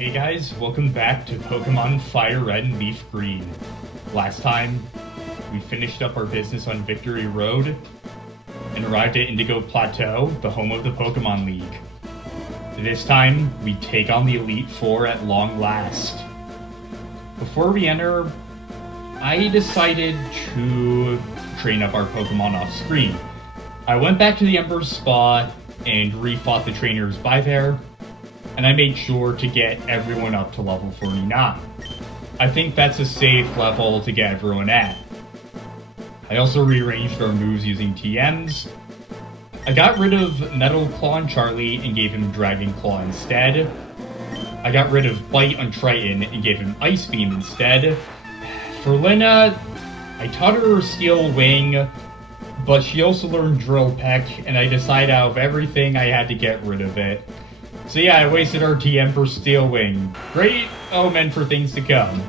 Hey guys, welcome back to Pokemon FireRed and LeafGreen. Last time, we finished up our business on Victory Road and arrived at Indigo Plateau, the home of the Pokemon League. This time, we take on the Elite Four at long last. Before we enter, I decided to train up our Pokemon off screen. I went back to the Emperor's Spa and refought the trainers by there, and I made sure to get everyone up to level 49. I think that's a safe level to get everyone at. I also rearranged our moves using TMs. I got rid of Metal Claw on Charlie and gave him Dragon Claw instead. I got rid of Bite on Triton and gave him Ice Beam instead. For Lina, I taught her Steel Wing, but she also learned Drill Peck, and I decided out of everything I had to get rid of it. So yeah, I wasted our TM for Steel Wing. Great omen for things to come.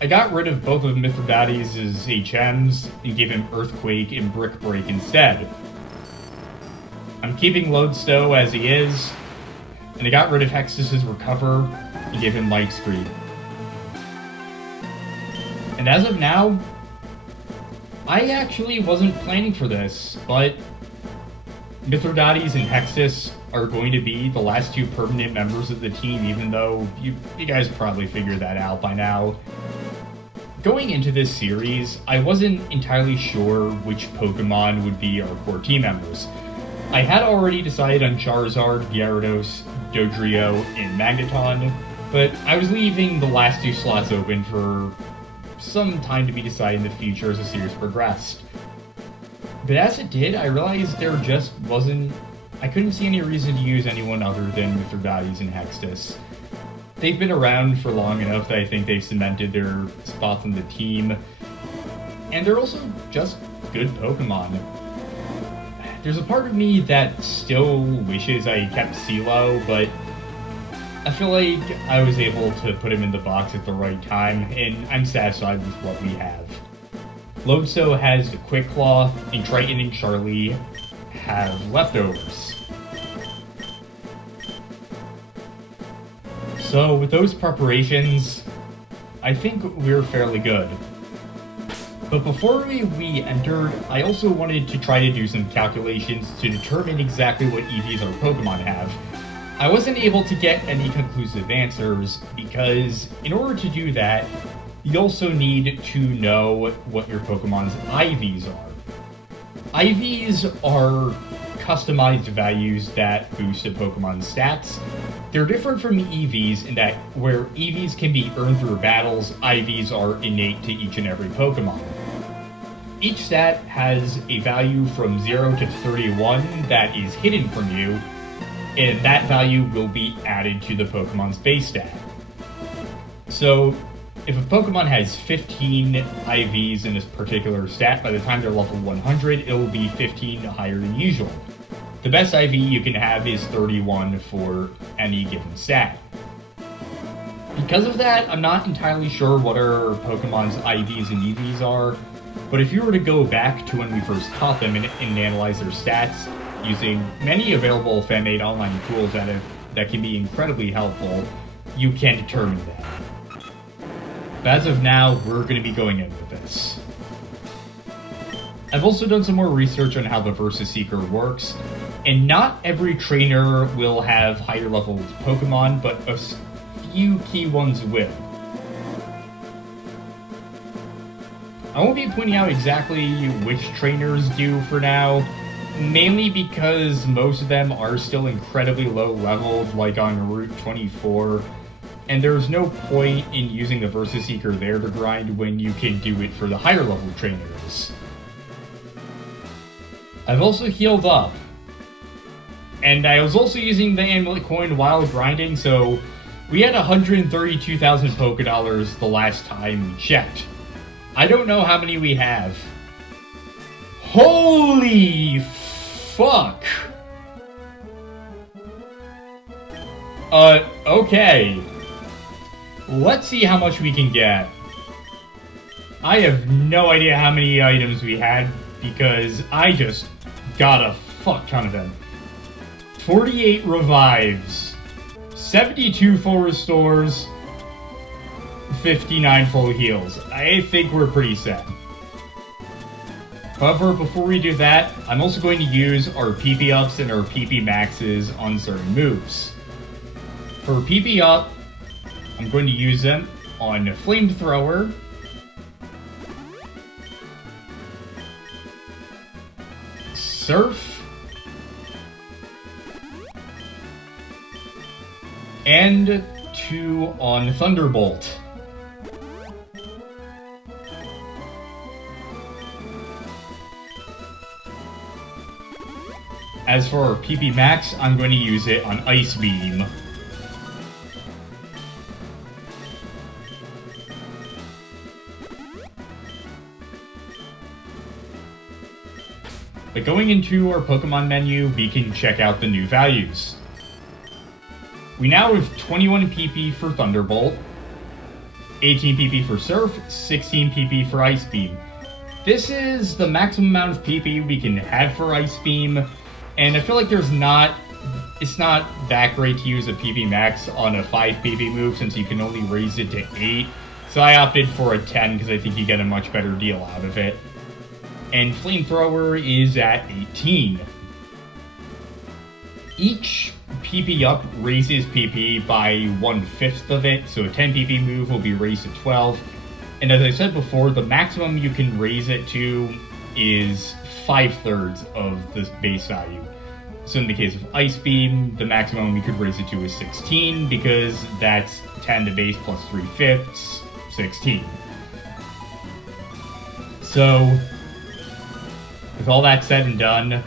I got rid of both of Mithridates' HMs and gave him Earthquake and Brick Break instead. I'm keeping Lodestone as he is, and I got rid of Hexus' Recover and gave him Light Screen. And as of now, I actually wasn't planning for this, but Mithridates and Hexus are going to be the last two permanent members of the team, even though you guys probably figured that out by now. Going into this series, I wasn't entirely sure which Pokemon would be our core team members. I had already decided on Charizard, Gyarados, Dodrio, and Magneton, but I was leaving the last two slots open for some time to be decided in the future as the series progressed. But as it did, I realized there just wasn't... I couldn't see any reason to use anyone other than Mithridates and Hexus. They've been around for long enough that I think they've cemented their spots on the team. And they're also just good Pokemon. There's a part of me that still wishes I kept CeeLo, but I feel like I was able to put him in the box at the right time, and I'm satisfied with what we have. Lodestone has Quick Claw, and Triton and Charlie have leftovers. So with those preparations, I think we're fairly good. But before we entered, I also wanted to try to do some calculations to determine exactly what EVs our Pokemon have. I wasn't able to get any conclusive answers, because in order to do that, you also need to know what your Pokemon's IVs are. IVs are customized values that boost a Pokemon's stats. They're different from EVs in that where EVs can be earned through battles, IVs are innate to each and every Pokemon. Each stat has a value from 0 to 31 that is hidden from you, and that value will be added to the Pokemon's base stat. So, if a Pokemon has 15 IVs in this particular stat, by the time they're level 100, it will be 15 higher than usual. The best IV you can have is 31 for any given stat. Because of that, I'm not entirely sure what our Pokemon's IVs and EVs are, but if you were to go back to when we first taught them and analyze their stats, using many available fan-made online tools that can be incredibly helpful, you can determine that. But as of now, we're going to be going in with this. I've also done some more research on how the Versus Seeker works, and not every trainer will have higher leveled Pokemon, but a few key ones will. I won't be pointing out exactly which trainers do for now, mainly because most of them are still incredibly low leveled, like on Route 24, and there's no point in using the Versus Seeker there to grind when you can do it for the higher level trainers. I've also healed up, and I was also using the Amulet Coin while grinding, so we had 132,000 Pokédollars the last time we checked. I don't know how many we have. Holy fuck! Okay. Let's see how much we can get. I have no idea how many items we had, because I just got a fuck ton of them. 48 revives, 72 full restores, 59 full heals. I think we're pretty set. However, before we do that, I'm also going to use our PP ups and our PP maxes on certain moves. For PP up, I'm going to use them on Flamethrower, Surf, and 2 on Thunderbolt. As for our PP Max, I'm going to use it on Ice Beam. But going into our Pokemon menu, we can check out the new values. We now have 21 PP for Thunderbolt, 18 PP for Surf, 16 PP for Ice Beam. This is the maximum amount of PP we can have for Ice Beam, and I feel like it's not that great to use a PP Max on a 5 PP move since you can only raise it to 8. So I opted for a 10 because I think you get a much better deal out of it. And Flamethrower is at 18. Each PP up raises PP by 1/5 of it, so a 10 PP move will be raised to 12. And as I said before, the maximum you can raise it to is 5/3 of the base value. So in the case of Ice Beam, the maximum we could raise it to is 16, because that's 10 to base plus 3/5, 16. So, with all that said and done,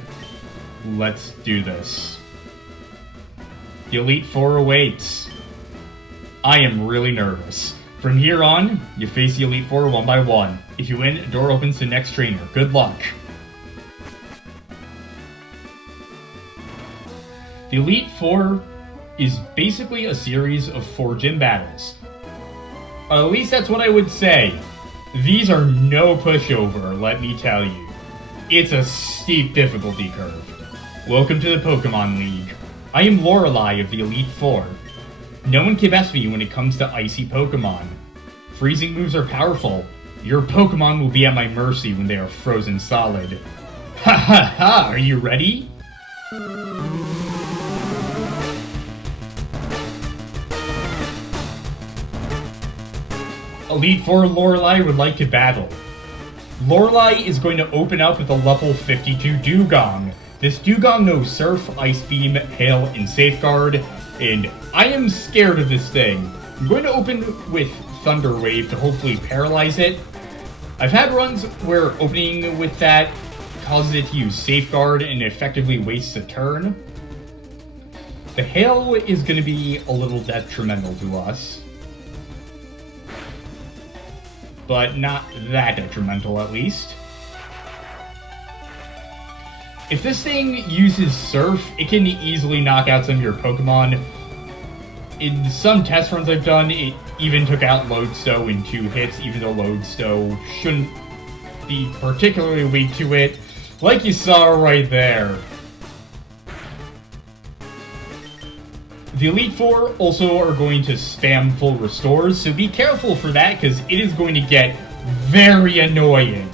let's do this. The Elite Four awaits. I am really nervous. From here on, you face the Elite Four one by one. If you win, a door opens to the next trainer. Good luck. The Elite Four is basically a series of 4 gym battles. At least that's what I would say. These are no pushover, let me tell you. It's a steep difficulty curve. Welcome to the Pokemon League. I am Lorelei of the Elite Four. No one can best me when it comes to icy Pokemon. Freezing moves are powerful. Your Pokemon will be at my mercy when they are frozen solid. Ha ha ha! Are you ready? Elite Four Lorelei would like to battle. Lorelei is going to open up with a level 52 Dugong. This Dugong knows Surf, Ice Beam, Hail, and Safeguard, and I am scared of this thing. I'm going to open with Thunder Wave to hopefully paralyze it. I've had runs where opening with that causes it to use Safeguard and effectively wastes a turn. The Hail is going to be a little detrimental to us, but not that detrimental at least. If this thing uses Surf, it can easily knock out some of your Pokemon. In some test runs I've done, it even took out Lodestone in 2 hits, even though Lodestone shouldn't be particularly weak to it, like you saw right there. The Elite Four also are going to spam full restores, so be careful for that, because it is going to get very annoying.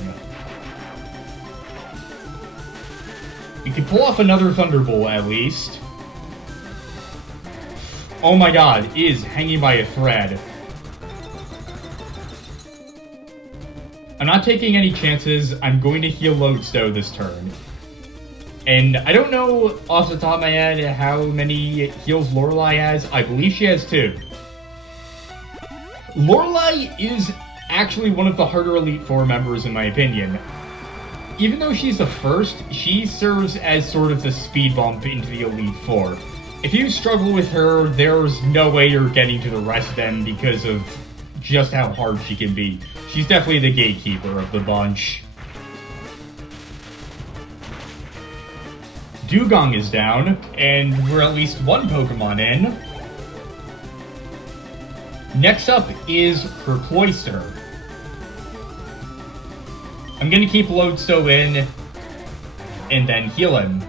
We can pull off another Thunderbolt at least. Oh my god, it is hanging by a thread. I'm not taking any chances. I'm going to heal Lodestone this turn. And I don't know off the top of my head how many heals Lorelei has. I believe she has 2. Lorelei is actually one of the harder Elite Four members in my opinion. Even though she's the first, she serves as sort of the speed bump into the Elite Four. If you struggle with her, there's no way you're getting to the rest of them because of just how hard she can be. She's definitely the gatekeeper of the bunch. Dugong is down, and we're at least 1 Pokemon in. Next up is her Cloyster. I'm gonna keep Lodestone in, and then heal him.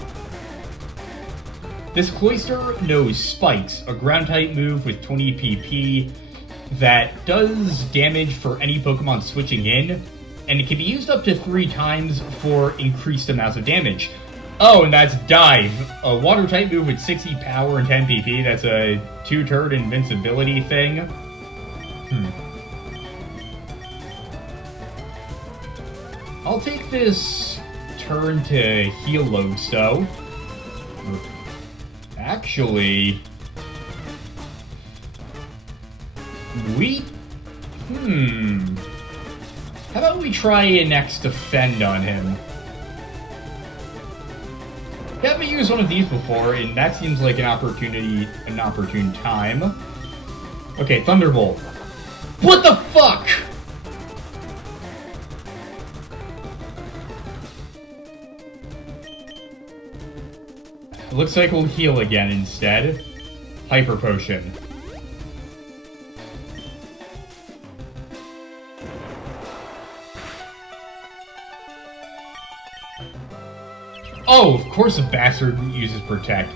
This Cloyster knows Spikes, a ground-type move with 20 PP that does damage for any Pokemon switching in, and it can be used up to 3 times for increased amounts of damage. Oh, and that's Dive, a water-type move with 60 power and 10 PP. That's a 2-turn invincibility thing. I'll take this turn to heal Lodestone. Actually, how about we try an X Defend on him? We haven't used one of these before, and that seems like an opportune time. Okay, Thunderbolt. What the fuck?! It looks like we'll heal again instead. Hyper Potion. Oh, of course a bastard uses Protect.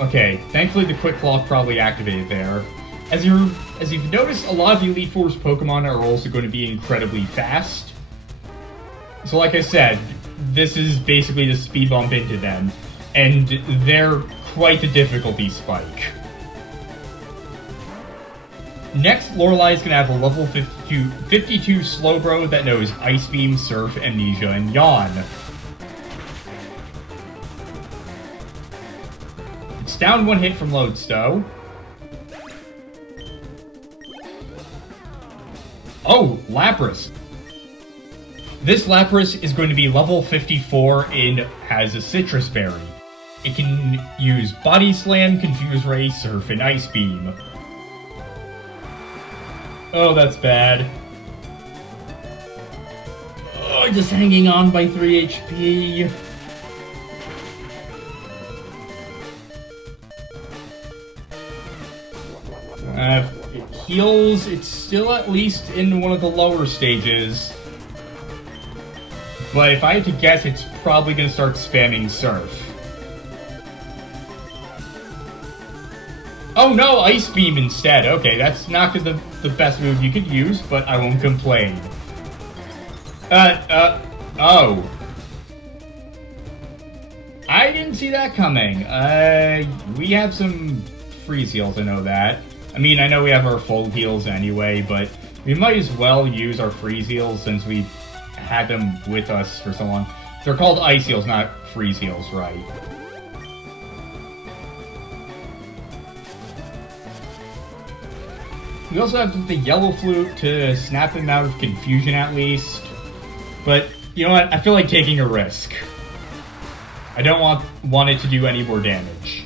Okay, thankfully the Quick Claw probably activated there. As you've noticed, a lot of the Elite Four's Pokemon are also going to be incredibly fast. So like I said, this is basically the speed bump into them, and they're quite the difficulty spike. Next, Lorelei is going to have a level 52 Slowbro that knows Ice Beam, Surf, Amnesia, and Yawn. It's down 1 hit from Lodestone. Oh, Lapras. This Lapras is going to be level 54 and has a Citrus Berry. It can use Body Slam, Confuse Ray, Surf, and Ice Beam. Oh, that's bad. Oh, just hanging on by 3 HP. It heals. It's still at least in one of the lower stages. But if I had to guess, it's probably going to start spamming Surf. Oh no, Ice Beam instead. Okay, that's not the best move you could use, but I won't complain. Oh. I didn't see that coming. We have some freeze heals, I know that. I mean, I know we have our full heals anyway, but we might as well use our freeze heals since we've had them with us for so long. They're called ice heals, not freeze heals, right? We also have the Yellow Flute to snap him out of confusion at least. But, you know what? I feel like taking a risk. I don't want it to do any more damage.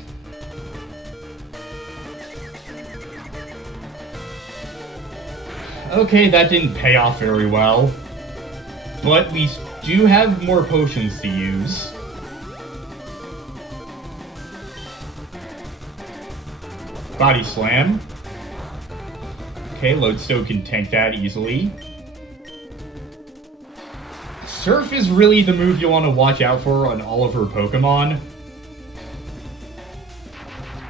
Okay, that didn't pay off very well. But we do have more potions to use. Body Slam. Okay, Lodestone can tank that easily. Surf is really the move you want to watch out for on all of her Pokemon.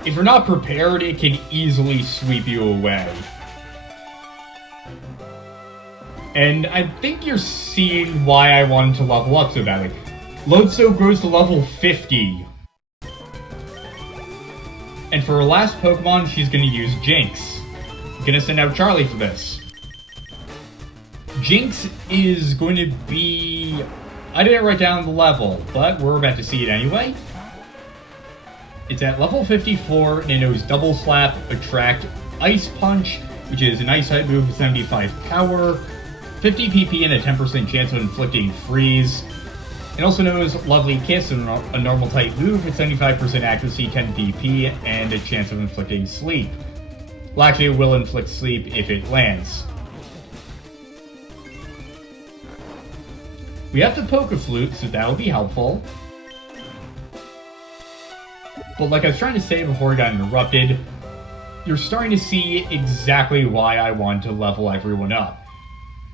If you're not prepared, it can easily sweep you away. And I think you're seeing why I wanted to level up so badly. Lodestone grows to level 50. And for her last Pokemon, she's going to use Jinx. I'm going to send out Charlie for this. Jinx is going to be... I didn't write down the level, but we're about to see it anyway. It's at level 54, and it knows Double Slap, Attract, Ice Punch, which is an Ice-type move with 75 power, 50 PP, and a 10% chance of inflicting Freeze. It also knows Lovely Kiss, a normal-type move with 75% accuracy, 10 PP, and a chance of inflicting Sleep. Well, actually, it will inflict Sleep if it lands. We have the Poke Flute, so that'll be helpful. But like I was trying to say before I got interrupted, you're starting to see exactly why I want to level everyone up.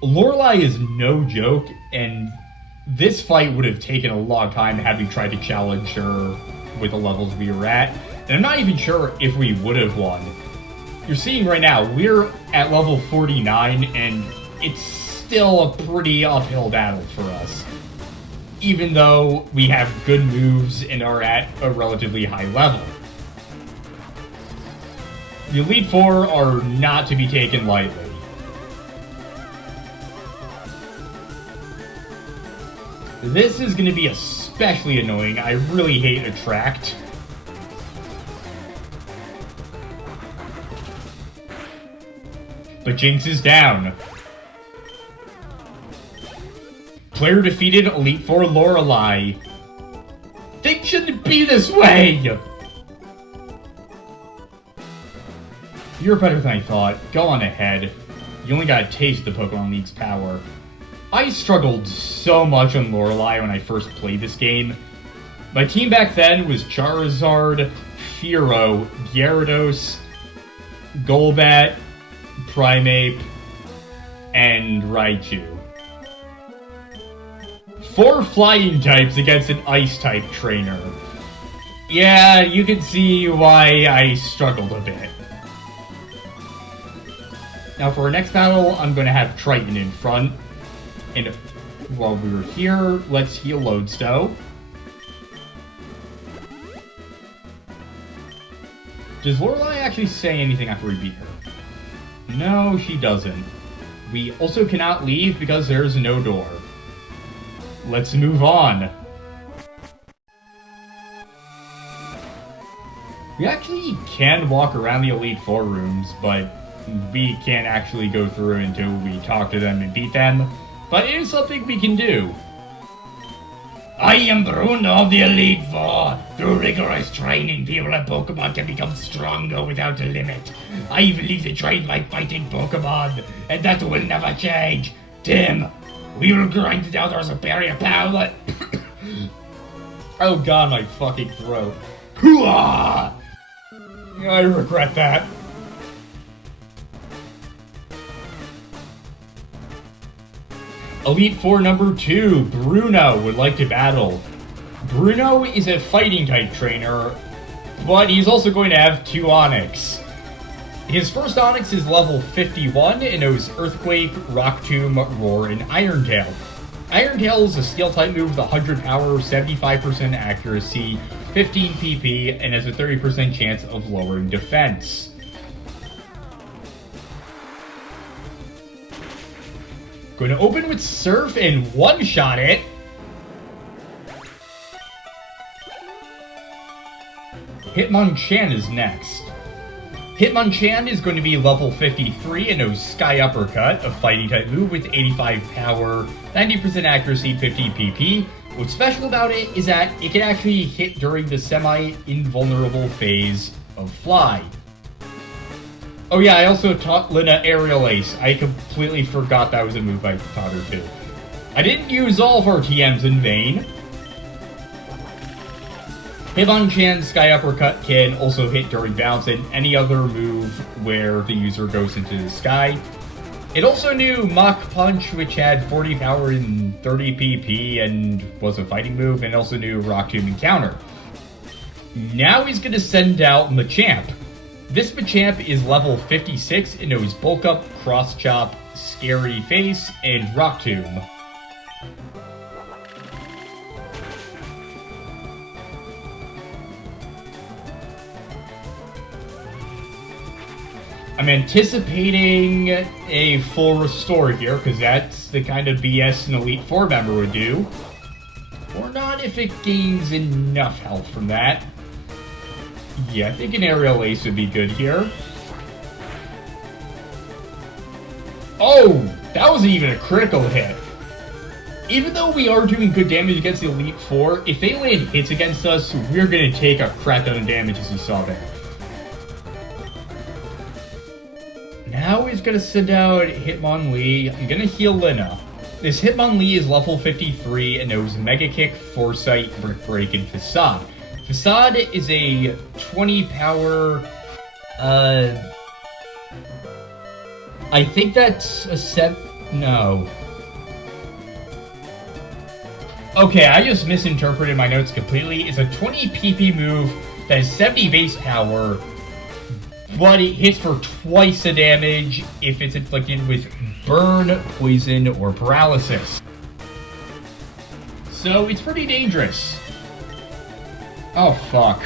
Lorelei is no joke, and this fight would have taken a long time had we tried to challenge her with the levels we were at. And I'm not even sure if we would have won. You're seeing right now, we're at level 49, and it's still a pretty uphill battle for us. Even though we have good moves and are at a relatively high level. The Elite Four are not to be taken lightly. This is going to be especially annoying. I really hate Attract. But Jinx is down. Player defeated Elite Four Lorelei. Things shouldn't be this way! You're better than I thought. Go on ahead. You only got a taste of the Pokemon League's power. I struggled so much on Lorelei when I first played this game. My team back then was Charizard, Fearow, Gyarados, Golbat, Primeape, and Raichu. 4 flying types against an ice type trainer. Yeah, you can see why I struggled a bit. Now for our next battle, I'm going to have Triton in front. And while we're here, let's heal Lodestow. Does Lorelei actually say anything after we beat her? No, she doesn't. We also cannot leave because there's no door. Let's move on. We actually can walk around the Elite Four rooms, but we can't actually go through until we talk to them and beat them. But it is something we can do. I am Bruno of the Elite Four. Through rigorous training, people and Pokemon can become stronger without a limit. I believe they train like fighting Pokemon, and that will never change. Tim, we will grind out our superior power. Oh god, my fucking throat. Hooah! I regret that. Elite Four number 2, Bruno, would like to battle. Bruno is a fighting type trainer, but he's also going to have 2 Onix. His first Onix is level 51 and knows Earthquake, Rock Tomb, Roar, and Iron Tail. Iron Tail is a steel type move with 100 power, 75% accuracy, 15 PP, and has a 30% chance of lowering defense. Going to open with Surf and one-shot it. Hitmonchan is next. Hitmonchan is going to be level 53 and knows Sky Uppercut, a fighting type move with 85 power, 90% accuracy, 50 PP. What's special about it is that it can actually hit during the semi-invulnerable phase of Fly. Oh yeah, I also taught Lina Aerial Ace. I completely forgot that was a move I taught her too. I didn't use all of our TMs in vain. Hitmonchan's Sky Uppercut can also hit during bounce and any other move where the user goes into the sky. It also knew Mach Punch, which had 40 power and 30 PP and was a fighting move, and also knew Rock Tomb and Counter. Now he's going to send out Machamp. This Machamp is level 56 and knows Bulk Up, Cross Chop, Scary Face, and Rock Tomb. I'm anticipating a full restore here, because that's the kind of BS an Elite Four member would do. Or not if it gains enough health from that. Yeah, I think an Aerial Ace would be good here. Oh, that wasn't even a critical hit. Even though we are doing good damage against the Elite Four, if they land hits against us, we're going to take a crap ton of damage, as you saw there. Now he's going to send out Hitmonlee. I'm going to heal Lina. This Hitmonlee is level 53 and knows Mega Kick, Foresight, Brick Break, and Facade. Facade is a 20 power, I think that's a no. Okay, I just misinterpreted my notes completely. It's a 20 PP move that has 70 base power, but it hits for twice the damage if it's inflicted with burn, poison, or paralysis. So it's pretty dangerous. Oh, fuck.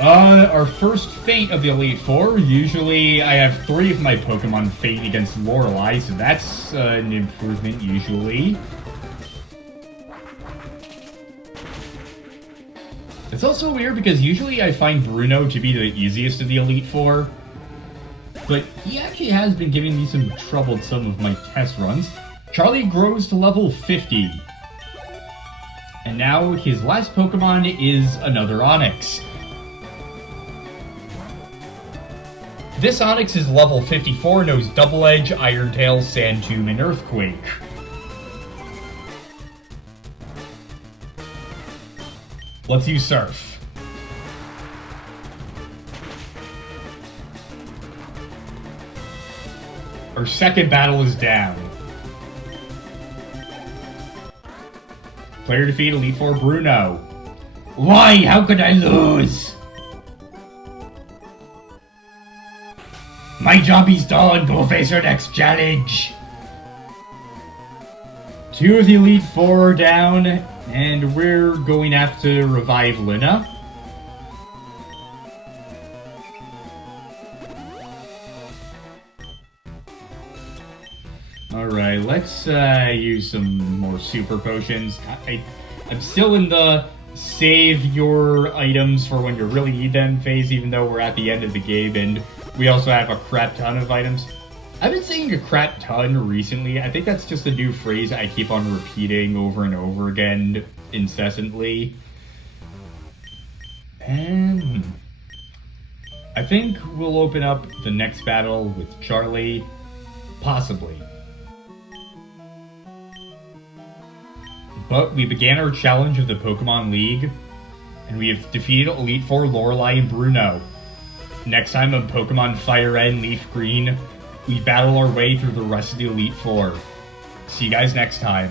Our first fate of the Elite Four. Usually I have 3 of my Pokemon fate against Lorelei, so that's an improvement usually. It's also weird because usually I find Bruno to be the easiest of the Elite Four. But he actually has been giving me some trouble at some of my test runs. Charlie grows to level 50. And now his last Pokemon is another Onix. This Onix is level 54, knows Double Edge, Iron Tail, Sand Tomb, and Earthquake. Let's use Surf. Our second battle is down. Player defeat Elite Four Bruno. Why? How could I lose? My job is done. Go face your next challenge. 2 of the Elite Four are down, and we're going to have to revive Lina. Alright, let's use some more super potions. I'm still in the save your items for when you really need them phase, even though we're at the end of the game, and we also have a crap ton of items. I've been saying a crap ton recently. I think that's just a new phrase I keep on repeating over and over again incessantly. And I think we'll open up the next battle with Charlie. Possibly. But we began our challenge of the Pokemon League, and we have defeated Elite Four Lorelei and Bruno. Next time on Pokemon FireRed and LeafGreen, we battle our way through the rest of the Elite Four. See you guys next time.